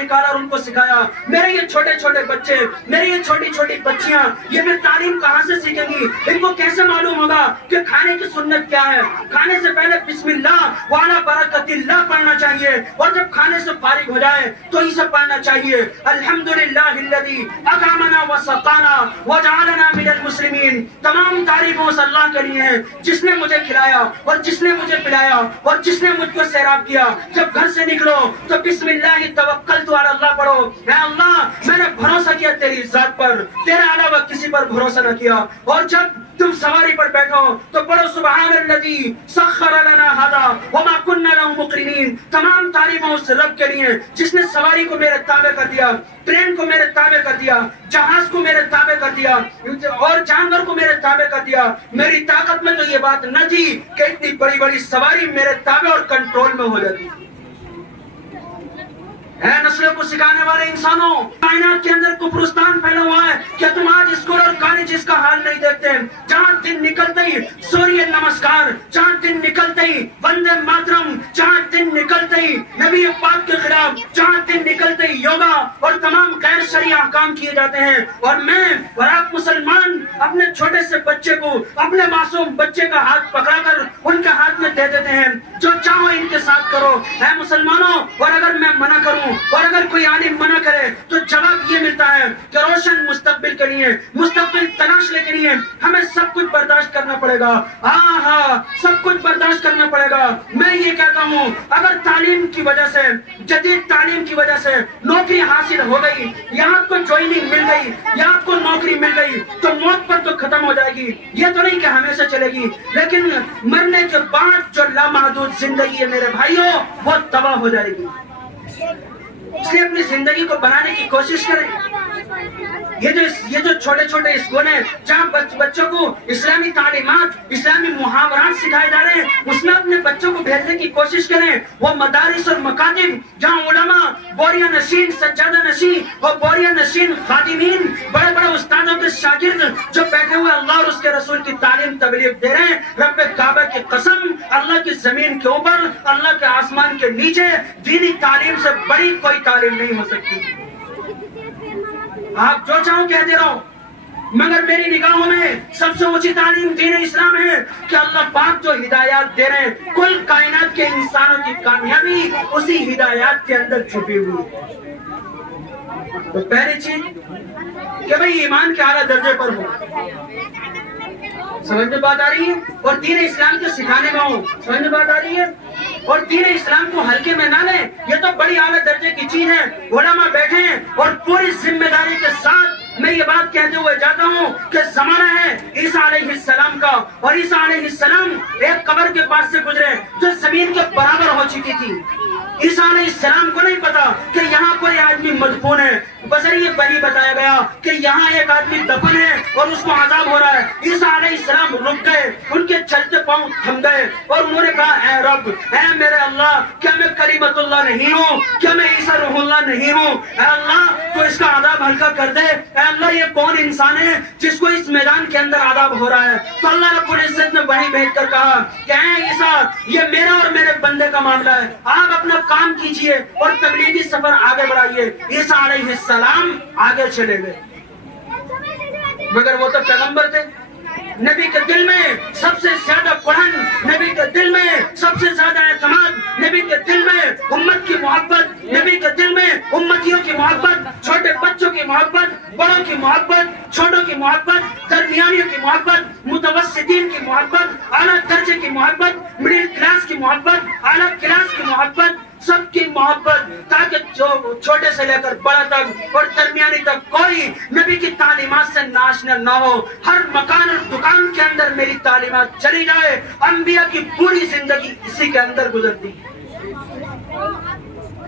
نکالا اور ان کو سکھایا. میرے یہ چھوٹے چھوٹے بچے, میری یہ چھوٹی چھوٹی بچیاں, یہ پھر تعلیم کہاں سے سیکھیں گی؟ ان کو کیسے معلوم ہوگا کہ کھانے کی سنت کیا ہے؟ کھانے سے پہلے بسم اللہ وعلی برکت اللہ پڑھنا چاہیے, اور جب کھانے سے فارغ ہو جائے تو اسے پڑھنا چاہیے الحمدللہ الذی اطعمنا وسقانا وجعلنا من المسلمین. تمام تعریفیں اس اللہ کے لیے ہیں جس نے مجھے کھلایا اور جس نے مجھے پلایا اور جس نے مجھ کو سیراب کیا. جب گھر سے نکلو تو بسم اللہ توکلت علی اللہ پڑھو. اے اللہ میں نے بھروسہ کیا تیری ذات پر, تیرے علاوہ کسی پر بھروسہ نہ کیا. اور جب تم سواری پر بیٹھو تو پڑھو سبحان الذی سخر لنا ھذا وما كنا له مقرنین. تمام تعریفیں اس رب کے لیے جس نے سواری کو میرے تابع کر دیا, ٹرین کو میرے تابع کر دیا, جہاز کو میرے تابع کر دیا, اور جانور کو میرے تابع کر دیا. میری طاقت میں تو یہ بات نہ تھی کہ اتنی بڑی بڑی سواری میرے تابع اور کنٹرول میں ہو جاتی. اے نسلوں کو سکھانے والے انسانوں, کائنات کے اندر کفرستان پھیلا ہوا ہے. کیا تم آج اسکول اور کالجز کا حال نہیں دیکھتے؟ جہاں دن نکلتے ہی سوریہ نمسکار, جہاں دن نکلتے ہی وندے ماترم, جہاں دن نکلتے ہی نبی پاک کے خلاف, جہاں دن نکلتے ہی یوگا اور تمام غیر شرعی احکام کیے جاتے ہیں. اور میں اور آپ مسلمان اپنے چھوٹے سے بچے کو, اپنے معصوم بچے کا ہاتھ پکڑا کر ان کے ہاتھ میں دے دیتے ہیں, جو چاہو ان کے ساتھ کرو. اے مسلمانوں, اور اگر میں منع کروں اور اگر کوئی عالم منع کرے تو جواب یہ ملتا ہے کہ روشن مستقبل کے لیے, مستقبل تلاشنے کے لیے ہمیں سب کچھ برداشت کرنا پڑے گا. سب کچھ برداشت کرنا پڑے گا. میں یہ کہتا ہوں اگر تعلیم کی وجہ سے, جدید تعلیم کی وجہ سے نوکری حاصل ہو گئی, یا آپ کو جوائننگ مل گئی, یا آپ کو نوکری مل گئی, تو موت پر تو ختم ہو جائے گی. یہ تو نہیں کہ ہمیشہ چلے گی, لیکن مرنے کے بعد جو لامحدود زندگی ہے میرے بھائیوں, وہ تباہ ہو جائے گی. اس لیے اپنی زندگی کو بنانے کی کوشش کریں. یہ جو چھوٹے چھوٹے اسکول ہیں جہاں بچوں کو اسلامی تعلیمات, اسلامی محاورات سکھائے جا رہے ہیں, اس میں اپنے بچوں کو بھیجنے کی کوشش کریں. وہ مدارس اور مکاتب جہاں علماء, بوریہ نشین, سجادہ نشین اور بوریہ نشین خادمین, بڑے بڑے استادوں کے شاگرد جو بیٹھے ہوئے اللہ اور اس کے رسول کی تعلیم تبلیغ دے رہے ہیں. رب کعبہ کی قسم, اللہ کی زمین کے اوپر, اللہ کے آسمان کے نیچے دینی تعلیم سے بڑی کوئی تعلیم نہیں ہو سکتی. آپ جو چاہو کہتے رہو, مگر میری نگاہوں میں سب سے اونچی تعلیم دین اسلام ہے کہ اللہ پاک جو ہدایات دے رہے ہیں, کل کائنات کے انسانوں کی کامیابی اسی ہدایات کے اندر چھپی ہوئی ہے. تو پہلی چیز کہ بھئی ایمان کے اعلیٰ درجے پر ہو. سمجھ میں بات آ رہی ہے؟ اور دین اسلام کے سکھانے میں ہو. سمجھ میں بات آ رہی ہے؟ اور دین اسلام کو ہلکے میں نہ لیں, یہ تو بڑی اعلیٰ درجے کی چیز ہے. علماء بیٹھے ہیں اور پوری ذمہ داری کے ساتھ میں یہ بات کہتے ہوئے جاتا ہوں کہ زمانہ ہے عیسیٰ علیہ السلام کا, اور عیسیٰ علیہ السلام ایک قبر کے پاس سے گزرے جو زمین کے برابر ہو چکی تھی. عیسیٰ علیہ السلام کو نہیں پتا کہ یہاں کوئی آدمی مدفون ہے, بذریعہ وحی بتایا گیا کہ یہاں ایک آدمی دفن ہے اور اس کو عذاب ہو رہا ہے. عیسیٰ علیہ السلام رک گئے, ان کے چلتے پاؤں تھم گئے, اور انہوں نے کہا اے رب, اے میرے اللہ, کیا میں کلیمت اللہ نہیں ہوں؟ کیا میں عیسیٰ روح اللہ نہیں ہوں؟ اے اللہ تو اس کا عذاب ہلکا کر دے. اے اللہ یہ کون انسان ہے جس کو اس میدان کے اندر عذاب ہو رہا ہے؟ تو اللہ رب العزت نے وحی بھیج کر کہا کہ اے عیسیٰ, یہ میرا اور میرے بندے کا معاملہ ہے, آپ اپنا کام کیجئے اور تبلیغی سفر آگے بڑھائیے. عیسیٰ علیہ السلام آگے چلے گئے, مگر وہ تو پیغمبر تھے. نبی کے دل میں سب سے زیادہ قرآن, نبی کے دل میں سب سے زیادہ اعتماد, نبی کے دل میں امت کی محبت, نبی کے دل میں امتیوں کی محبت, چھوٹے بچوں کی محبت, بڑوں کی محبت, چھوٹوں کی محبت, درمیانیوں کی محبت, متوسطین کی محبت, اعلیٰ درجے کی محبت, مڈل کلاس کی محبت, اعلیٰ کلاس کی محبت, سب کی محبت, تاکہ جو چھوٹے سے لے کر بڑا تک اور درمیانی تک کوئی نبی کی تعلیمات سے ناشنا نہ ہو. ہر مکان اور دکان کے اندر میری تعلیمات چلی جائے. انبیاء کی پوری زندگی اسی کے اندر گزرتی.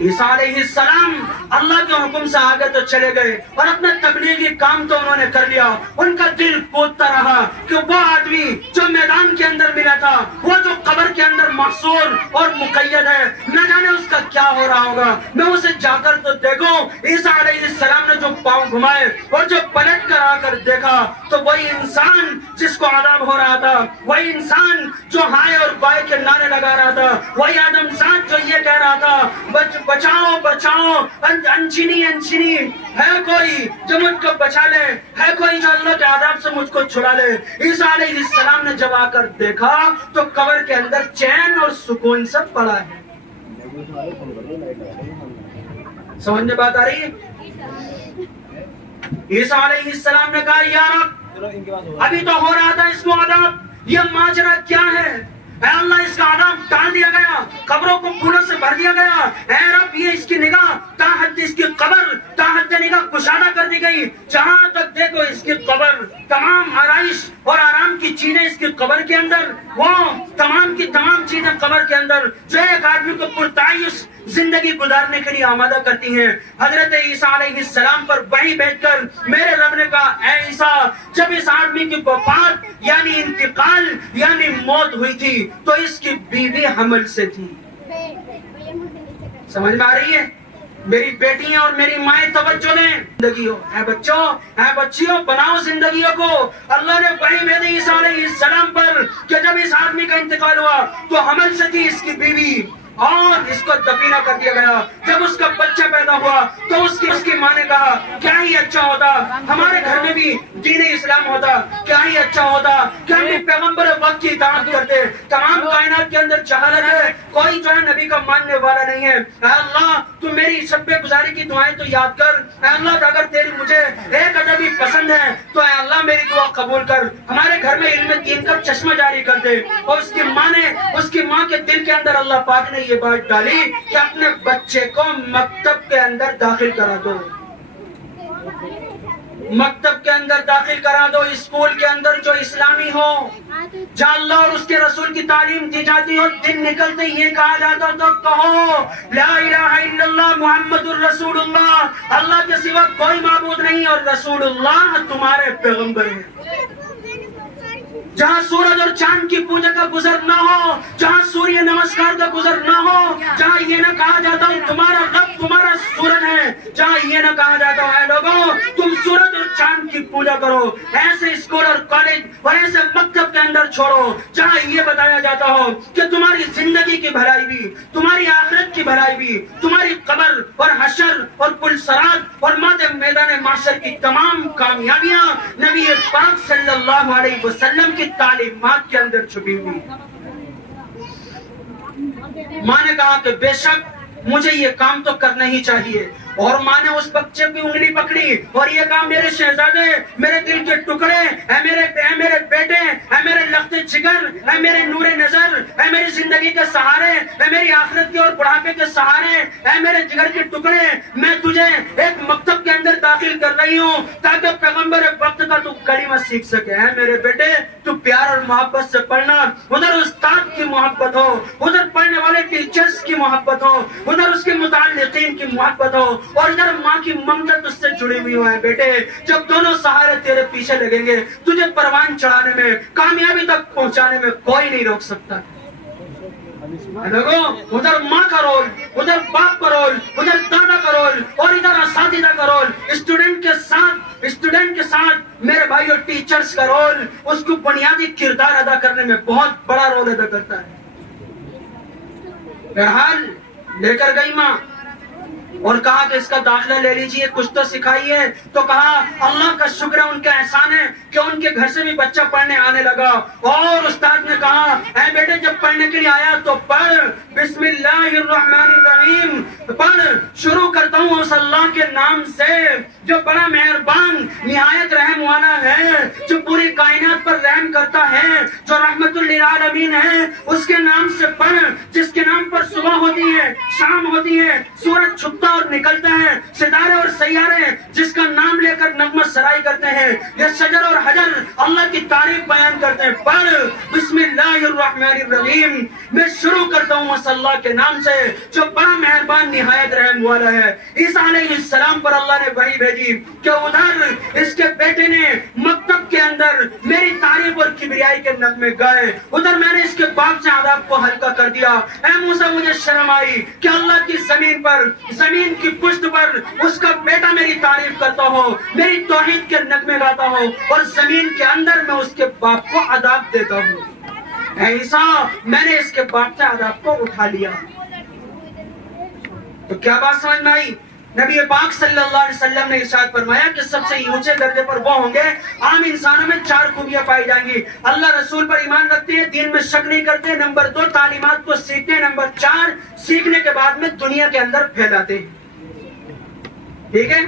عیسیٰ علیہ السلام اللہ کے حکم سے آگے تو چلے گئے اور اپنا تبلیغی کام تو انہوں نے کر لیا. ان کا دل کوتتا رہا کہ وہ آدمی جو میدان کے اندر ملا تھا, وہ جو قبر کے اندر محصور اور مقید ہے, نہ جانے اس کا کیا ہو رہا ہوگا. میں اسے جا کر تو دیکھوں. عیسیٰ علیہ السلام نے جو پاؤں گھمائے اور جو پلٹ کر آ کر دیکھا تو وہی انسان جس کو عذاب ہو رہا تھا, وہی انسان جو ہائے اور بائے کے نعرے لگا رہا تھا, وہی آدم ذات جو یہ کہہ رہا تھا بچاؤ بچاؤ، انچنی انچنی، ہے کوئی جو مجھ کو بچا لے، ہے کوئی جو اللہ کے عذاب سے مجھ کو چھڑا لے۔ عیسیٰ علیہ السلام نے جب آ کر دیکھا تو قبر کے اندر چین اور سکون سب پڑا ہے۔ سمجھ میں بات آ رہی ہے؟ عیسیٰ علیہ السلام نے کہا یا رب ابھی تو ہو رہا تھا اس کو عذاب، یہ ماجرا کیا ہے؟ اے اللہ اس کا عذاب ٹال دیا گیا، قبروں کو پھولوں سے بھر دیا گیا، اے رب یہ اس کی نگاہ تاحد اس کی قبر تاحد نگاہ کشادہ کر دی گئی، جہاں تک دیکھو اس کی قبر تمام آرائش اور آرام کی چیزیں اس کی قبر کے اندر، وہ تمام کی تمام چیزیں قبر کے اندر جو ایک آدمی کو پرتعیش زندگی گزارنے کے لیے آمادہ کرتی ہیں۔ حضرت عیسیٰ علیہ السلام پر وحی بھیج کر میرے رب نے کہا اے عیسیٰ جب اس آدمی کی وفات یعنی انتقال یعنی موت ہوئی تھی تو اس کی بیوی حمل سے تھی۔ سمجھ میں آ رہی ہے؟ میری بیٹیاں اور میری مائیں توجہ دیں، زندگی ہو اے بچوں اے بچیوں بناؤ زندگیوں کو۔ اللہ نے وحی بھیجی عیسیٰ علیہ السلام پر کہ جب اس آدمی کا انتقال ہوا تو حمل سے تھی اس کی بیوی اور اس کو دفینہ کر دیا گیا۔ جب اس کا بچہ پیدا ہوا تو اس کی ماں نے کہا کیا ہی اچھا ہوتا ہمارے گھر میں بھی دین اسلام ہوتا، کیا ہی اچھا ہوتا کہ ہم بھی پیغمبر وقت کی اطاعت کرتے۔ تمام کائنات کے اندر جہالت ہے، کوئی جو ہے نبی کا ماننے والا نہیں ہے۔ اے اللہ تو میری شب گزاری کی دعائیں تو یاد کر، اے اللہ اگر تیری مجھے ایک ادبی پسند ہے تو اے اللہ میری دعا قبول کر، ہمارے گھر میں علم دین کا چشمہ جاری کر دے۔ اور اس کی ماں کے دل کے اندر اللہ پاک نے یہ بات ڈالی کہ اپنے بچے کو مکتب کے اندر داخل کرا دو، مکتب کے اندر داخل کرا دو، اسکول کے اندر جو اسلامی ہو، جہاں اللہ اور اس کے رسول کی تعلیم دی جاتی ہو۔ دن نکلتے یہ کہا جاتا تو کہو لا الہ الا اللہ محمد الرسول اللہ، اللہ کے سوا کوئی معبود نہیں اور رسول اللہ تمہارے پیغمبر ہیں۔ جہاں سورج اور چاند کی پوجا کا گزر نہ ہو، جہاں سوریہ نمسکار کا گزر نہ ہو، جہاں یہ نہ کہا جاتا ہوں تمہارا رب تمہارا سورج ہے، جہاں یہ نہ کہا جاتا ہے لوگوں تم سورج اور چاند کی پوجا کرو، ایسے اسکول اور کالج اور ایسے مکتب کے اندر چھوڑو جہاں یہ بتایا جاتا ہو کہ تمہاری زندگی کی بھلائی بھی، تمہاری آخرت کی بھلائی بھی، تمہاری قبر اور حشر اور پل صراط اور میدان محشر کی تمام کامیابیاں نبی پاک صلی اللہ علیہ وسلم کی تعلیمات کے اندر چھپی ہوئی۔ ماں نے کہا کہ بے شک مجھے یہ کام تو کرنا ہی چاہیے، اور ماں نے اس بچے کی انگلی پکڑی اور یہ کہا میرے شہزادے، میرے دل کے ٹکڑے، اے میرے بیٹے، اے میرے لخت جگر، اے میرے نور نظر، اے میری زندگی کے سہارے، اے میری آخرت کے اور بڑھاپے کے سہارے، اے میرے جگر کے ٹکڑے، میں تجھے ایک مکتب کے اندر داخل کر رہی ہوں تاکہ پیغمبر وقت کا تو کلمہ سیکھ سکے۔ اے میرے بیٹے تو پیار اور محبت سے پڑھنا، ادھر استاد کی محبت ہو، ادھر پڑھنے والے ٹیچرز کی محبت ہو، ادھر اس کے متعلقین کی محبت ہو، اور ادھر ماں کی ممدد اس سے جڑی ہوئی ہے۔ بیٹے جب دونوں سہارے تیرے پیچھے لگیں گے تجھے پروان چڑھانے میں، کامیابی تک پہنچانے میں کوئی نہیں روک سکتا۔ لوگوں ادھر ماں کا رول، ادھر باپ کا رول، ادھر دادا کا رول اور ادھر اساتذہ کا رول، اسٹوڈنٹ کے ساتھ میرے بھائیو ٹیچرز کا رول اس کو بنیادی کردار ادا کرنے میں بہت بڑا رول ادا کرتا ہے۔ بہرحال لے کر گئی ماں اور کہا کہ اس کا داخلہ لے لیجئے، کچھ تو سکھائیے۔ تو کہا اللہ کا شکر ہے، ان کا احسان ہے کہ ان کے گھر سے بھی بچہ پڑھنے آنے لگا۔ اور استاد نے کہا اے بیٹے جب پڑھنے کے لیے آیا تو پڑھ بسم اللہ الرحمن الرحیم، پڑھ شروع کرتا ہوں اس اللہ کے نام سے جو بڑا مہربان نہایت رحم والا ہے، جو پوری کائنات پر رحم کرتا ہے، جو رحمت للعالمین ہے، اس کے نام سے پڑھ جس کے نام پر صبح ہوتی ہے، شام ہوتی ہے، سورج چھپتا اور نکلتا ہے، ستارے اور سیارے جس کا نام لے کر نغمہ سرائی کرتے ہیں، یہ شجر اور حجر اللہ کی تعریف بیان کرتے ہیں۔ پڑھ بسم اللہ الرحمن الرحیم، میں شروع کرتا ہوں اس اللہ کے نام سے جو بڑا مہربان نہایت رحم والا ہے۔ عیسیٰ علیہ السلام پر اللہ نے وحی بھیجی کہ ادھر اس کے بیٹے نے مکتب کے اندر میری تعریف اور کبریائی کے نغمے گائے، ادھر میں نے اس کے باپ سے عذاب کو ہلکا کر دیا۔ اے موسیٰ مجھے شرم آئی کہ اللہ کی زمین پر، زمین کی پشت پر اس کا بیٹا میری تعریف کرتا ہو، میری توحید کے نغمے گاتا ہو، اور زمین کے اندر میں اس کے باپ کو عذاب دیتا ہوں۔ اے عیسیٰ میں نے اس کے باپ سے عذاب کو اٹھا لیا۔ تو کیا بات سمجھ میں آئی؟ نبی پاک صلی اللہ علیہ وسلم نے ارشاد فرمایا کہ سب سے اونچے درجے پر وہ ہوں گے، عام انسانوں میں 4 خوبیاں پائی جائیں گی: اللہ رسول پر ایمان رکھتے ہیں، دین میں شک نہیں کرتے، نمبر 2 تعلیمات کو سیکھتے ہیں، نمبر 4 سیکھنے کے بعد میں دنیا کے اندر پھیلاتے ہیں. ٹھیک ہے؟